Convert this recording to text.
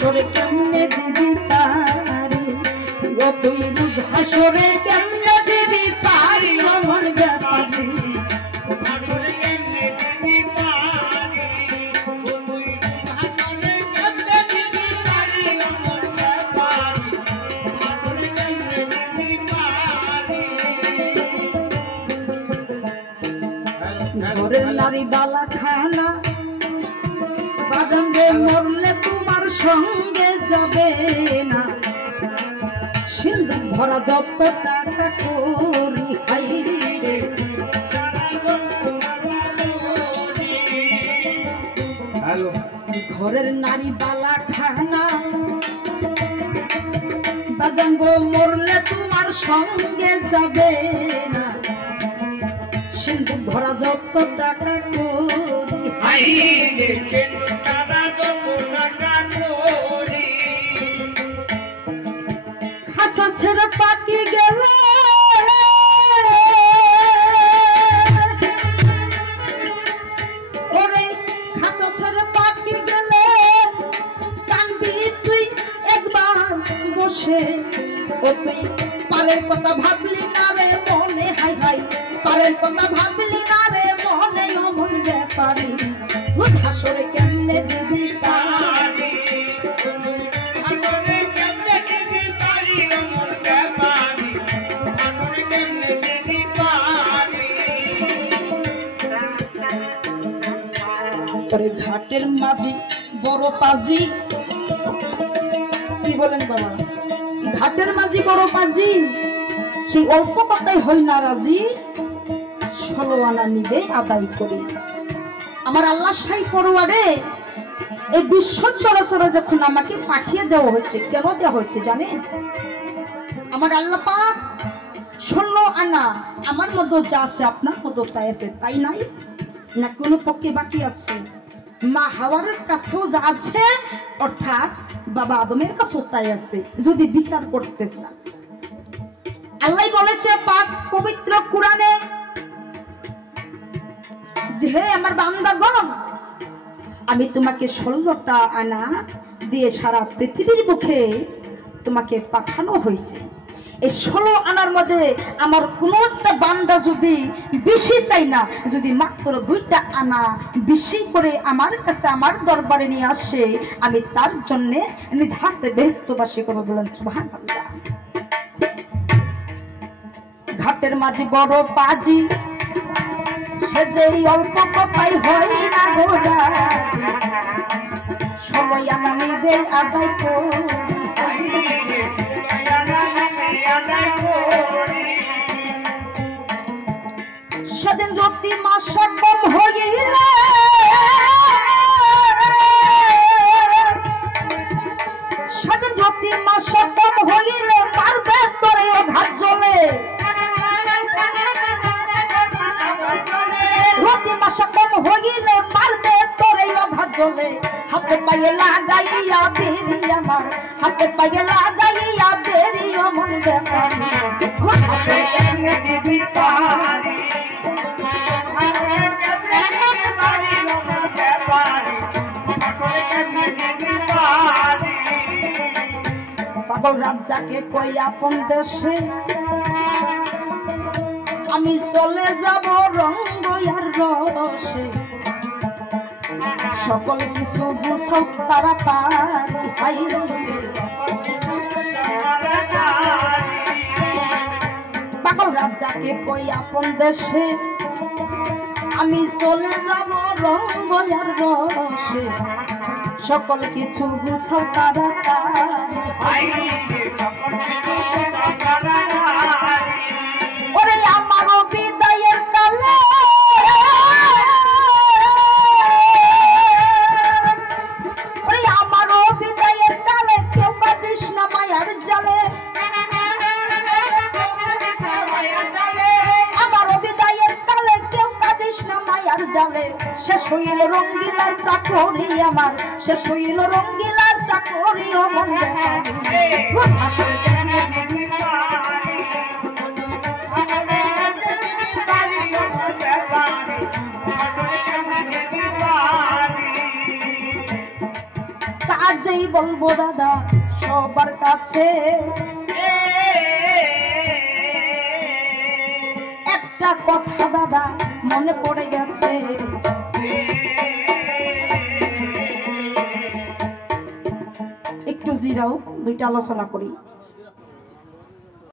হাসরে কেমনে দিবি পারি গো তুই রোজ হাসরে কেমনে দিবি পারি আমার ব্যাপারি ঘরের নারী বালা খানা বাদাম রে মরলে তোমার সঙ্গে যাবে না সিন্ধুক ভরা যত টাকা করি খাই রে ঘরের নারী বালা খানা বাদাম গো মরলে তোমার সঙ্গে যাবে না সিন্ধুক ভরা যত টাকা করি হাই রে সিন্ধুক ভরা যত টাকা করি খাসা ছেড়ে পাকি গেল ওরে খাসা ছেড়ে পাকি গেলে কানবি তুই একবার বসে ও তুই পালের কথা ভাবলি না রে মনে হাই হাই পালের কথা ভাবলি না রে মনে অমন ব্যাপারি হাসরে কেমনে দিবি পারি হাসরে কেমনে দিবি পারি অমন ব্যাপারি হাসরে কেমনে দিবি পারি ওরে ঘাটের মাঝি বড় পাজি কি বলেন বাবা ঘাটের মাঝি বড় পাজি সেই অল্প কথাই হয় না রাজি 16 আনা নিবে আদায় করি আমার আল্লাহ সাই পরোয়ারে এই বিশ্ব চরাচরে যখন আমাকে পাঠিয়ে দেওয়া হয়েছে কেন দেওয়া হয়েছে জানেন আমার আল্লাহ পাক 16 আনা আমার মতো যা আছে আপনার মতো তাই আছে তাই নাই না কোনো পক্ষে বাকি আছে মা হাওয়ার কাছেও যা আছে অর্থাৎ বাবা আদমের কাছেও তাই আছে যদি বিচার করতে চান আল্লাহ বলেছে পাক পবিত্র কোরআনে যে হে আমার বান্দাগণ আমি তোমাকে 16টা আনা দিয়ে সারা পৃথিবীর বুকে তোমাকে পাঠানো হয়েছে এই 16 আনার মধ্যে আমার কোন একটা বান্দা যদি বেশি চাই না যদি মাত্র 2টা আনা বেশি করে আমার কাছে আমার দরবারে নিয়ে আসে আমি তার জন্য নিজ হাতে বেহেশতবাসী করে বলেন সুবহানাল্লাহ ঘাটের মাঝি বড় পাজি সে যে অল্প কথাই হয় না গোড়া 16 আনা নিবে আদায় করি সেদিন রতি মাস কম হইল সেদিন রতি মাস কম হইল পারবে তোরে ঘাট জ্বলে রতি মাস কম হইল পারবে তোরে ঘাট জ্বলে হাতে পায়ে লাগাইয়া বেরি আমার হাতে পায়ে লাগাইয়া বেরি অমন ব্যাপারি হাতে কেমনে দিবি পারি পাগল রাজাকে কই আপন দেশে আমি চলে যাব রঙ্গ আর রসে সকল কিছু বুঝাও তাড়াতাড়ি হাই পাগল রাজাকে কই আপন দেশে আমি চলে যাব রঙ্গ আর রসে সকল কিছু বুঝাও তাড়াতাড়ি ওরে আমারও বিদায়ের কালে ওরে আমারও বিদায়ের কালে কেউ কাঁদিস না মায়ার জালে আমারও বিদায়ের কালে কেউ কাঁদিস না মায়ার জালে শেষ হইল রঙ্গিলার চাকরি আমার শেষ হইল রঙ্গিলার চাকরি ও মন কাজ কাছেই বলবো দাদা, সবার কাছে একটা কথা দাদা মনে পড়ে গেছে। একটু জিরাও, দুইটা আলোচনা করি।